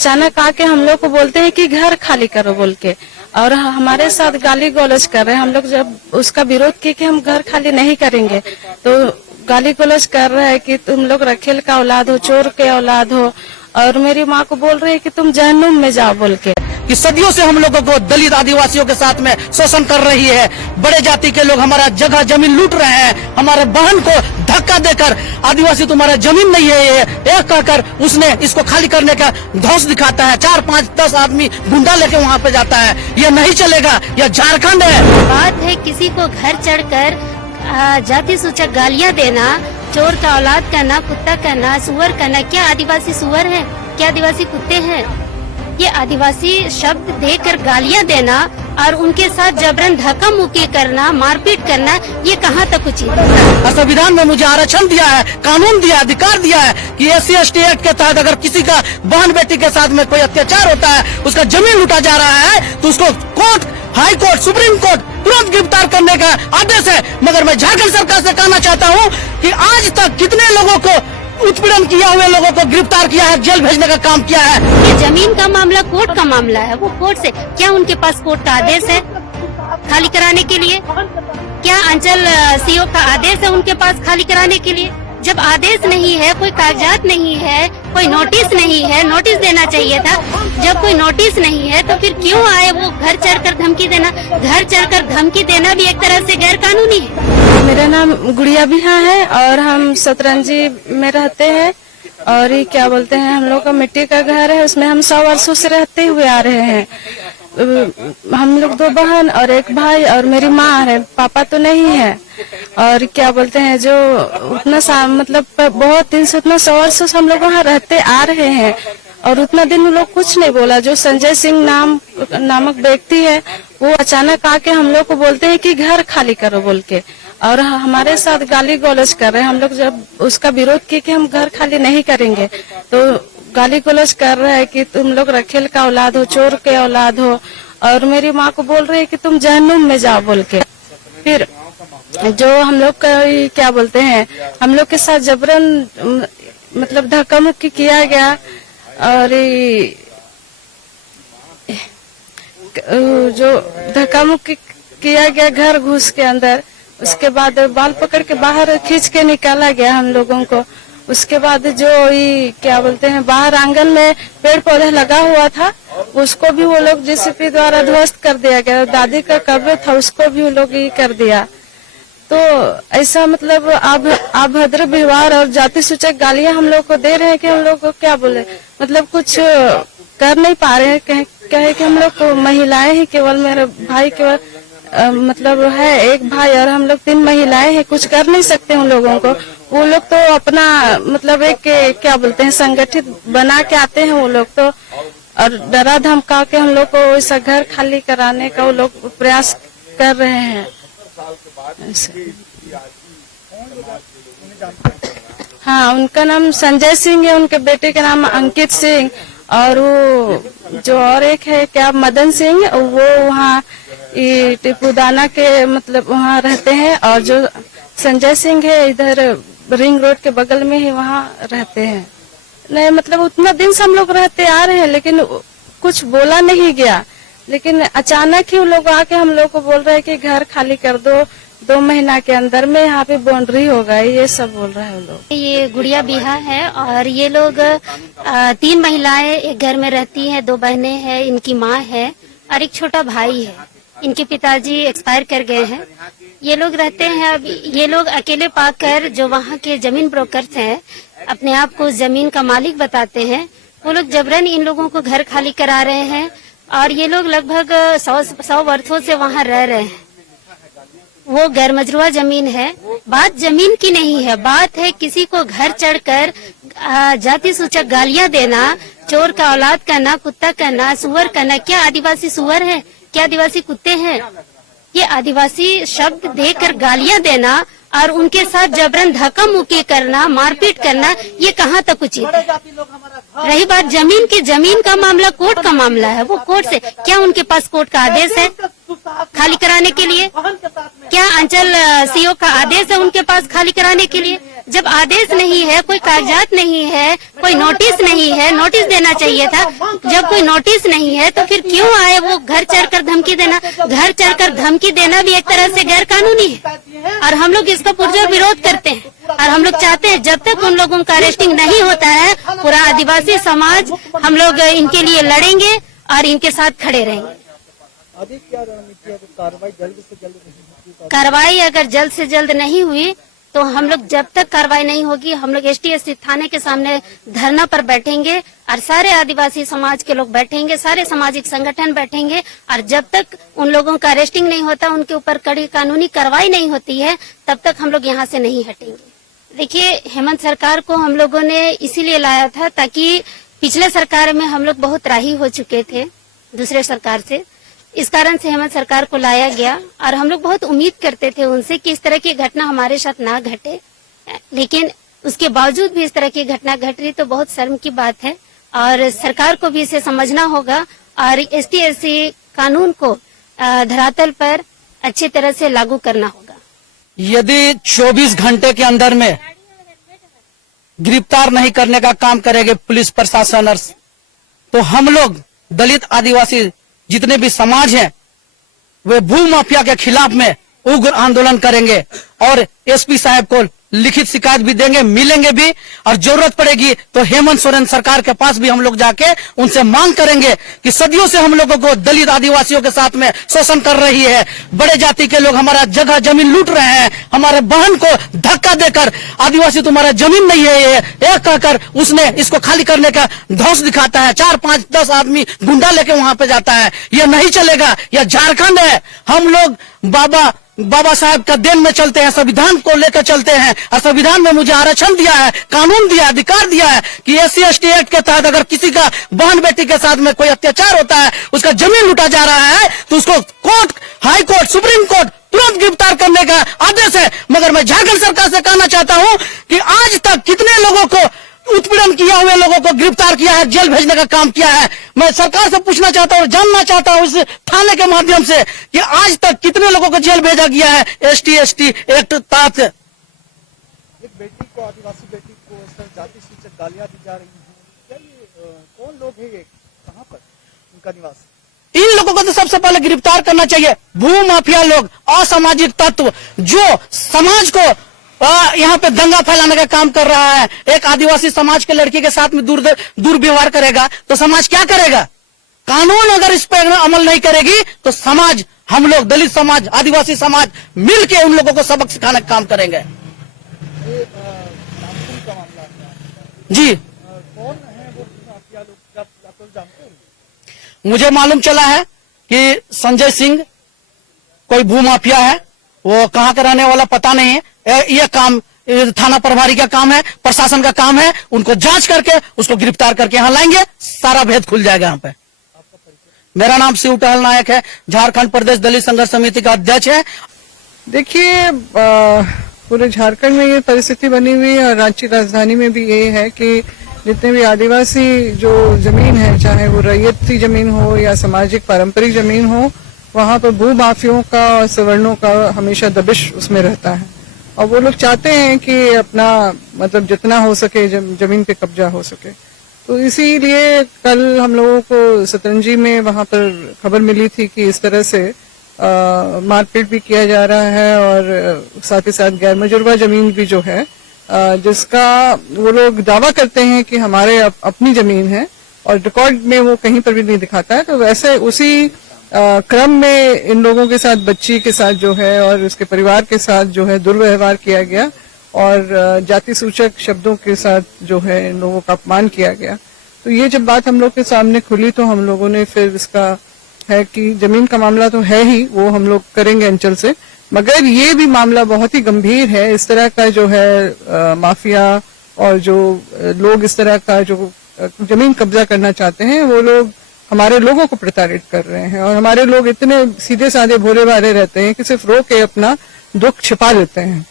अचानक आके हम लोग को बोलते हैं कि घर खाली करो बोल के, और हमारे साथ गाली गलौज कर रहे हैं। हम लोग जब उसका विरोध किए कि हम घर खाली नहीं करेंगे तो गाली गलौज कर रहे हैं कि तुम लोग रखेल का औलाद हो, चोर के औलाद हो, और मेरी माँ को बोल रही है कि तुम जहन्नुम में जाओ बोल के। कि सदियों से हम लोगों को दलित आदिवासियों के साथ में शोषण कर रही है। बड़े जाति के लोग हमारा जगह जमीन लूट रहे हैं। हमारे बहन को धक्का देकर आदिवासी तुम्हारा जमीन नहीं है ये कहकर उसने इसको खाली करने का धौंस दिखाता है। 4, 5, 10 आदमी गुंडा लेके वहाँ पे जाता है। ये नहीं चलेगा, यह झारखंड है। बात है किसी को घर चढ़कर जाति सूचक गालियाँ देना, चोर का औलाद करना, कुत्ता करना, सुअर करना। क्या आदिवासी सुअर है? क्या आदिवासी कुत्ते हैं? ये आदिवासी शब्द देकर गालियाँ देना और उनके साथ जबरन धक्का मुक्की करना, मारपीट करना, ये कहाँ तक उचित है? संविधान में मुझे आरक्षण दिया है, कानून दिया, अधिकार दिया है कि SC/ST एक्ट के तहत अगर किसी का बहन बेटी के साथ में कोई अत्याचार होता है, उसका जमीन लूटा जा रहा है, तो उसको court, high court, supreme court तुरंत गिरफ्तार करने का आदेश है। मगर मैं झारखंड सरकार से कहना चाहता हूँ कि आज तक कितने लोगों को उत्पीड़न किया हुए लोगों को गिरफ्तार किया है, जेल भेजने का काम किया है। ये जमीन का मामला कोर्ट का मामला है। वो कोर्ट से क्या उनके पास कोर्ट का आदेश है खाली कराने के लिए? क्या अंचल CO का आदेश है उनके पास खाली कराने के लिए? जब आदेश नहीं है, कोई कागजात नहीं है, कोई नोटिस नहीं है, नोटिस देना चाहिए था। जब कोई नोटिस नहीं है तो फिर क्यों आए वो घर चढ़कर धमकी देना? घर चढ़कर धमकी देना भी एक तरह से गैर कानूनी है। मेरा नाम गुड़िया बिहा है और हम सतरंजी में रहते हैं। और ये क्या बोलते हैं, हम लोग का मिट्टी का घर है, उसमें हम 100 वर्षों से रहते हुए आ रहे हैं। हम लोग 2 बहन और 1 भाई और मेरी माँ है, पापा तो नहीं है। और क्या बोलते हैं, जो उतना मतलब बहुत दिन से, उतना 100 वर्षों से हम लोग वहाँ रहते आ रहे हैं और उतना दिन वो लोग कुछ नहीं बोला। जो संजय सिंह नामक व्यक्ति है, वो अचानक आके हम लोग को बोलते हैं कि घर खाली करो बोल के, और हमारे साथ गाली गलौज कर रहे हैं। हम लोग जब उसका विरोध किए कि हम घर खाली नहीं करेंगे तो गाली गलौज कर रहे हैं कि तुम लोग रखेल का औलाद हो, चोर के औलाद हो, और मेरी माँ को बोल रही है कि तुम जहन्नुम में जाओ बोल के। फिर जो हम लोग का क्या बोलते हैं, हम लोग के साथ जबरन मतलब धक्का मुक्की किया गया, और जो धक्का मुक्की किया गया घर घुस के अंदर, उसके बाद बाल पकड़ के बाहर खींच के निकाला गया हम लोगों को। उसके बाद जो ये क्या बोलते हैं, बाहर आंगन में पेड़ पौधे लगा हुआ था, उसको भी वो लोग JCP द्वारा ध्वस्त कर दिया गया। दादी का कब्र था, उसको भी वो लोग ये कर दिया। तो ऐसा मतलब अभद्र व्यवहार और जाति सूचक गालियां हम लोग को दे रहे हैं कि हम लोग को क्या बोले, मतलब कुछ कर नहीं पा रहे हैं। कहे कि हम लोग को महिलाएं ही, केवल मेरे भाई केवल मतलब है 1 भाई और हम लोग 3 महिलाएं हैं, कुछ कर नहीं सकते उन लोगों को। वो लोग तो अपना मतलब एक क्या बोलते हैं, संगठित बना के आते हैं वो लोग तो, और डरा धमका के हम लोग को ऐसा घर खाली कराने का वो लोग प्रयास कर रहे हैं। हाँ, उनका नाम संजय सिंह है, उनके बेटे का नाम अंकित सिंह, और वो जो और एक है क्या मदन सिंह, वो वहाँ टिपुदाना के मतलब वहाँ रहते हैं। और जो संजय सिंह है इधर रिंग रोड के बगल में ही वहाँ रहते हैं। नहीं मतलब उतना दिन से हम लोग रहते आ रहे हैं, लेकिन कुछ बोला नहीं गया। लेकिन अचानक ही वो लोग आके हम लोग को बोल रहे हैं कि घर खाली कर दो, 2 महीना के अंदर में यहाँ पे बाउंड्री होगा, ये सब बोल रहे हैं वो लोग। ये गुड़िया बिहा है और ये लोग 3 महिलाएं एक घर में रहती हैं, 2 बहनें हैं, इनकी माँ है और एक छोटा भाई है। इनके पिताजी एक्सपायर कर गए हैं। ये लोग रहते हैं, अब ये लोग अकेले पाकर, जो वहाँ के जमीन ब्रोकर्स हैं, अपने आप को जमीन का मालिक बताते हैं, वो लोग जबरन इन लोगों को घर खाली करा रहे हैं। और ये लोग लगभग 100 वर्षों से वहाँ रह रहे हैं। वो गैर मजरूआ जमीन है। बात जमीन की नहीं है, बात है किसी को घर चढ़कर जाति सूचक गालियाँ देना, चोर का औलाद करना, कुत्ता करना, सुअर करना। क्या आदिवासी सुअर है? क्या आदिवासी कुत्ते हैं? ये आदिवासी शब्द देकर गालियाँ देना और उनके साथ जबरन धक्का मुक्की करना, मारपीट करना, ये कहाँ तक उचित है? रही बात जमीन की, जमीन का मामला कोर्ट का मामला है। वो कोर्ट से क्या उनके पास कोर्ट का आदेश है खाली कराने के लिए? क्या अंचल CO का आदेश है उनके पास खाली कराने के लिए? जब आदेश नहीं है, कोई कागजात नहीं है, कोई नोटिस नहीं है, नोटिस देना चाहिए था। जब कोई नोटिस नहीं है तो फिर क्यों आए वो घर चढ़कर धमकी देना? घर चढ़कर धमकी देना भी एक तरह से गैर कानूनी है और हम लोग इसका पुरजोर विरोध करते हैं। और हम लोग चाहते हैं जब तक उन लोगों का अरेस्टिंग नहीं होता है, पूरा आदिवासी समाज हम लोग इनके लिए लड़ेंगे और इनके साथ खड़े रहेंगे। अभी क्या रणनीति है? कार्रवाई जल्द से जल्द नहीं होगी तो कार्रवाई अगर जल्द से जल्द नहीं हुई तो हम लोग, जब तक कार्रवाई नहीं होगी, हम लोग ST/SC थाने के सामने धरना पर बैठेंगे और सारे आदिवासी समाज के लोग बैठेंगे, सारे सामाजिक संगठन बैठेंगे और जब तक उन लोगों का अरेस्टिंग नहीं होता, उनके ऊपर कड़ी कानूनी कार्रवाई नहीं होती है, तब तक हम लोग यहाँ से नहीं हटेंगे। देखिए, हेमंत सरकार को हम लोगों ने इसीलिए लाया था ताकि पिछले सरकार में हम लोग बहुत राही हो चुके थे दूसरे सरकार से, इस कारण से हेमंत सरकार को लाया गया और हम लोग बहुत उम्मीद करते थे उनसे कि इस तरह की घटना हमारे साथ ना घटे, लेकिन उसके बावजूद भी इस तरह की घटना घट रही तो बहुत शर्म की बात है और सरकार को भी इसे समझना होगा और ST/SC कानून को धरातल पर अच्छी तरह से लागू करना होगा। यदि 24 घंटे के अंदर में गिरफ्तार नहीं करने का काम करेंगे पुलिस प्रशासन और तो हम लोग दलित आदिवासी जितने भी समाज हैं वे भू माफिया के खिलाफ में उग्र आंदोलन करेंगे और SP साहब को लिखित शिकायत भी देंगे, मिलेंगे भी और जरूरत पड़ेगी तो हेमंत सोरेन सरकार के पास भी हम लोग जाके उनसे मांग करेंगे कि सदियों से हम लोगों को दलित आदिवासियों के साथ में शोषण कर रही है, बड़े जाति के लोग हमारा जगह जमीन लूट रहे हैं, हमारे बहन को धक्का देकर आदिवासी तुम्हारा जमीन नहीं है ये कहकर उसने इसको खाली करने का धौंस दिखाता है, 4, 5, 10 आदमी गुंडा लेके वहां पे जाता है। ये नहीं चलेगा, यह झारखंड है, हम लोग बाबा साहब का देन में चलते हैं, संविधान को लेकर चलते हैं और संविधान में मुझे आरक्षण दिया है, कानून दिया, अधिकार दिया है कि SC/ST एक्ट के तहत अगर किसी का बहन बेटी के साथ में कोई अत्याचार होता है, उसका जमीन लूटा जा रहा है तो उसको court, high court, supreme court तुरंत गिरफ्तार करने का आदेश है। मगर मैं झारखंड सरकार से कहना चाहता हूं कि आज तक कितने लोगों को उत्पीड़न किया हुए लोगों को गिरफ्तार किया है, जेल भेजने का काम किया है। मैं सरकार से पूछना चाहता हूँ, जानना चाहता हूँ इस थाने के माध्यम से कि आज तक कितने लोगों को जेल भेजा गया है ST/ST एक्ट तहत। एक बेटी को, आदिवासी बेटी को सर जाति सूचक गालियां दी जा रही हैं, क्या ये कौन लोग हैं, ये कहाँ पर उनका निवास? इन लोगों को तो सबसे पहले गिरफ्तार करना चाहिए। भू माफिया लोग, असामाजिक तत्व जो समाज को यहाँ पे दंगा फैलाने का काम कर रहा है, एक आदिवासी समाज के लड़की के साथ में दुर्व्यवहार करेगा तो समाज क्या करेगा? कानून अगर इस पर अमल नहीं करेगी तो समाज, हम लोग दलित समाज, आदिवासी समाज मिलके उन लोगों को सबक सिखाने का काम करेंगे। ये नामकुम का मामला है जी, कौन है वो माफिया लोग, आप लोग जानते हैं? मुझे मालूम चला है कि संजय सिंह कोई भू माफिया है, वो कहाँ का रहने वाला पता नहीं है। ये काम थाना प्रभारी का काम है, प्रशासन का काम है, उनको जांच करके उसको गिरफ्तार करके यहाँ लाएंगे, सारा भेद खुल जाएगा यहाँ पे। मेरा नाम शिव टहल नायक है, झारखंड प्रदेश दलित संघर्ष समिति का अध्यक्ष है। देखिए, पूरे झारखंड में ये परिस्थिति बनी हुई है और राज्य राजधानी में भी ये है कि जितने भी आदिवासी जो जमीन है, चाहे वो रैयती जमीन हो या सामाजिक पारंपरिक जमीन हो, वहाँ पर भू माफियों का और सवर्णों का हमेशा दबिश उसमें रहता है और वो लोग चाहते हैं कि अपना मतलब जितना हो सके जमीन पे कब्जा हो सके। तो इसीलिए कल हम लोगों को सतरंजी में वहाँ पर खबर मिली थी कि इस तरह से मारपीट भी किया जा रहा है और साथ ही साथ गैर मजुरबा जमीन भी जो है, जिसका वो लोग दावा करते हैं कि हमारे अपनी जमीन है और रिकॉर्ड में वो कहीं पर भी नहीं दिखाता है। तो वैसे उसी क्रम में इन लोगों के साथ, बच्ची के साथ जो है और उसके परिवार के साथ जो है दुर्व्यवहार किया गया और जाति सूचक शब्दों के साथ जो है इन लोगों का अपमान किया गया। तो ये जब बात हम लोग के सामने खुली तो हम लोगों ने फिर इसका है कि जमीन का मामला तो है ही, वो हम लोग करेंगे अंचल से, मगर ये भी मामला बहुत ही गंभीर है। इस तरह का जो है माफिया और जो लोग इस तरह का जो जमीन कब्जा करना चाहते हैं, वो लोग हमारे लोगों को प्रताड़ित कर रहे हैं और हमारे लोग इतने सीधे साधे भोले भाले रहते हैं कि सिर्फ रो के अपना दुख छिपा लेते हैं।